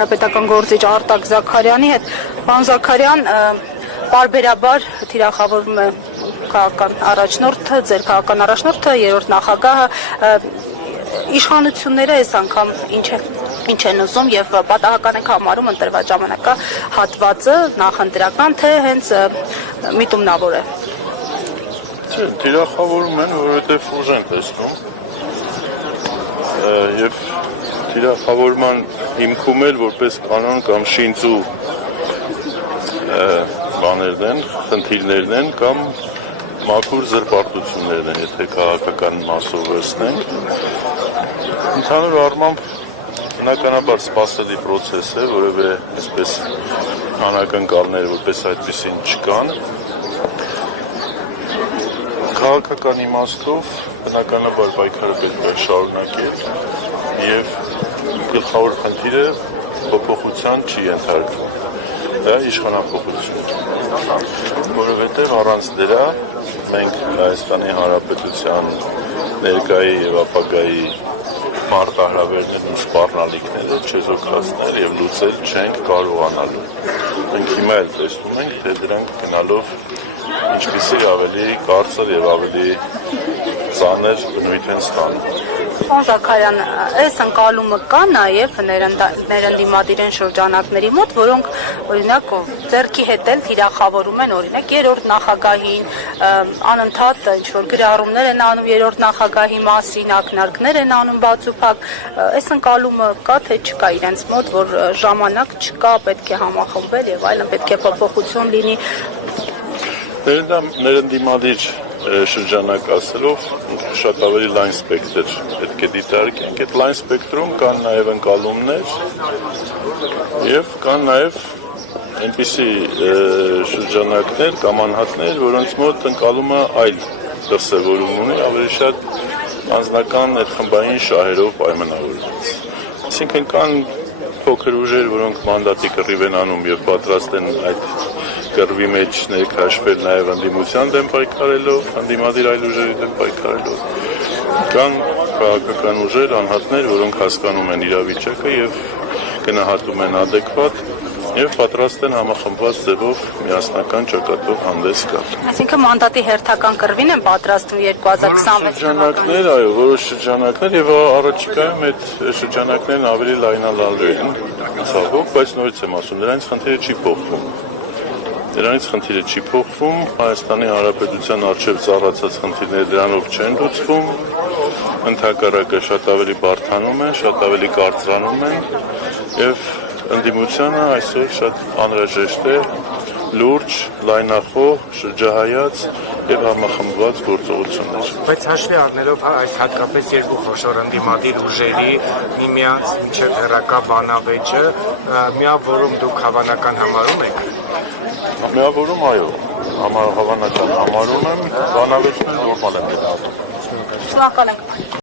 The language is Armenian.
Պետական գործիչ Արտակ Զաքարյանի հետ պարոն Զաքարյան պարբերաբար թիրախավորում է քաղաքական առաջնորդը, ձեր քաղաքական առաջնորդը, երրորդ նախագահը իշխանությունները այս անգամ ինչ են ուզում եւ պատահական եք համարում ընտրված ժամանակահատվածը նախընտրական թե հենց միտումնավոր է։ Չէ, թիրախավորում են, որովհետեւ ուժ են տեսնում եւ թիրախավորման հիմքում էլ որպես կանոն կամ շինծու բաներն են, խնդիրներն են կամ մաքուր զրպարտություններն են, եթե քաղաքական մասով վերցնենք։ Ընդհանուր առմամբ բնականաբար սպասելի պրոցես է, որևէ այսպես անակնկալներ որպես այդպեսին չկան։ Քաղաքական իմաստով բնականաբար պայքարը պետք է շարունակել եւ գլխավոր խնդիրը փոփոխության չի ենթարկվում։ Դա իշխանափոխություն։ Որովհետեւ առանց դրա մենք Հայաստանի Հանրապետության ներկայի եւ ապագայի մարտահրավերներն ու սպառնալիքները չեզոքացնել եւ լուծել չենք կարողանալու։ Մենք հիմա էլ տեսնում ենք, թե դրանք գնալով ինչպիսի ավելի կարծր եւ ավելի ծանր բնույթ են ստանում։ Պարոն Զաքարյան, այս ընկալումը կա նաև ներընդդիմադիր շրջանակների մոտ, որոնք օրինակ ձեռքի հետ էլ թիրախավորում են օրինակ երրորդ նախագահին, անընդհատ ինչ-որ գրառումներ են անում երրորդ նախագահի մասին, ակնարկներ են անում բացուփակ, այս ընկալումը կա թե չկա իրենց մոտ, որ ժամանակ չկա, պետք է համախմբվել եւ այլն, պետք է փոփոխություն լինի։ Ներընդդիմադիր շրջանակ ասելով շատ ավելի լայն սպեկտր պետք է դիտարկենք, այդ լայն սպեկտրում կան նաև ընկալումներ եւ կան նաև այնպիսի շրջանակներ կամ անհատներ, որոնց մոտ ընկալումը այլ դրսևորում ունի, ավելի շատ անձնական խմբային շահերով պայմանավորված։ Այսինքն կան փոքր ուժեր, որոնք մանդատի կռիվ են անում եւ պատրաստ են այդ կռվի մեջ ներքաշվել նաև ընդդիմության դեմ պայքարելով, ընդդիմադիր այլ ուժերի դեմ պայքարելով։ Կան քաղաքական ուժեր, անհատներ, որոնք հասկանում են իրավիճակը եւ գնահատում են adekvat եւ պատրաստ են համախմբված ձևով միասնական ճակատով հանդես գալ։ Այսինքն մանդատի հերթական կռվին են պատրաստվում 2026 շրջանակներ, այո, որոշ շրջանակներ եւ առաջիկայում այդ շրջանակներն ավելի լայնանալու են։ Ցավոք, բայց նորից եմ ասում, դրանից խնդիրը չի փոխվում։ Դրանից խնդիրը չի փոխվում, Հայաստանի Հանրապետության առջև ծառացած խնդիրները դրանով չեն լուծվում, ընդհակառակը շատ ավելի բարդանում են, շատ ավելի կարծրանում են եւ ընդդիմությանը այսօր շատ անհրաժեշտ է լուրջ, լայնախոհ, շրջահայաց եւ համախմբված գործողություններ։ Բայց հաշվի առնելով այս հատկապես երկու խոշոր ընդդիմադիր ուժերի միմյանց միջև հերակա բանավեճը, միավորում դուք հավանական համարում եք։ Միավորում այո, հավանական համարում եմ, բանավեճն նորմալ է։ Շնորհակալ ենք։